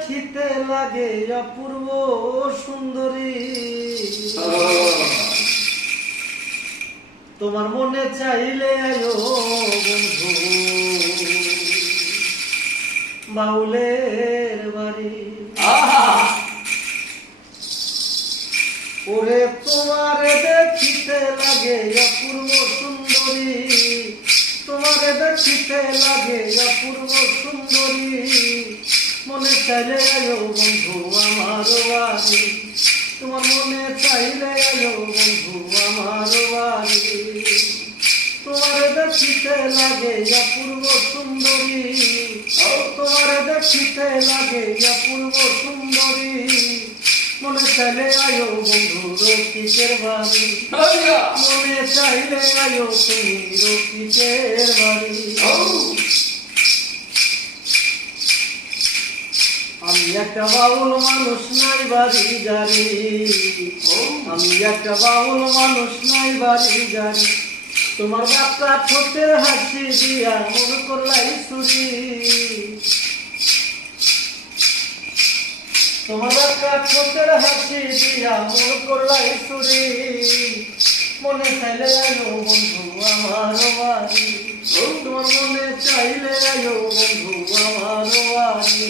দেখিতে লাগে অপূর্ব সুন্দরী, তোমার মনে চাইলে আয়ো বন্ধু বাউলের বাড়ি। ওরে তোমার দেখিতে লাগে অপূর্ব সুন্দরী, তোমার দেখিতে লাগে অপূর্ব সুন্দরী, মনে চাইলে আয়ো বন্ধু আমার বাড়ি, তোমার মনে চাইলে আয়ো বন্ধু আমার বাড়ি। তোমার দেখিতে লাগে অপূর্ব সুন্দরী, তোমার দেখিতে লাগে অপূর্ব সুন্দরী, মনে চাইলে আয়ো বন্ধু রফিকের বাড়ি, মনে চাইলে আয়ো তুমি রফিকের বাড়ি। আমি একটা বাউল মানুষ নাই বাড়ি যারি, আমি একটা বাউল মানুষ নাই বাড়ি যারি, তোমার বাচ্চা ঠোঁটে হাসি দিয়া মন করলাই চুরি, তোমার বাচ্চা ঠোঁটের হাসি দিয়া মন করলাই চুরি, মনে চাইলে আয়ো বন্ধু আমার বাড়ি, তোমার মনে চাইলে আয়ো বন্ধু আমার বাড়ি।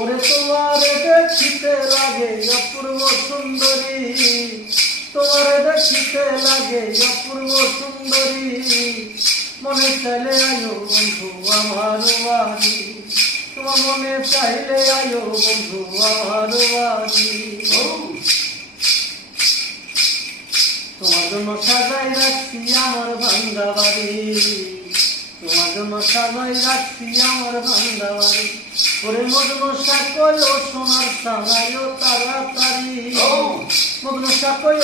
ওরে তোমার দেখিতে লাগে অপূর্ব সুন্দরী, তোমার দেখিতে লাগে অপূর্ব সুন্দরী, মনে চাইলে আয়ো বন্ধু আমার বাড়ি, তোমার মনে চাইলে আয়ো বন্ধু আমার বাড়ি। তোমার জন্য সাজাই রাখছি আমার ভাঙ্গা বাড়ি, তোমার জন্য সাজাই রাখছি আমার ভাঙ্গা বাড়ি। ওরে মগ্ন সাকয় ও সোনার সানায় তাড়াতাড়ি, মগ্ন সাকয়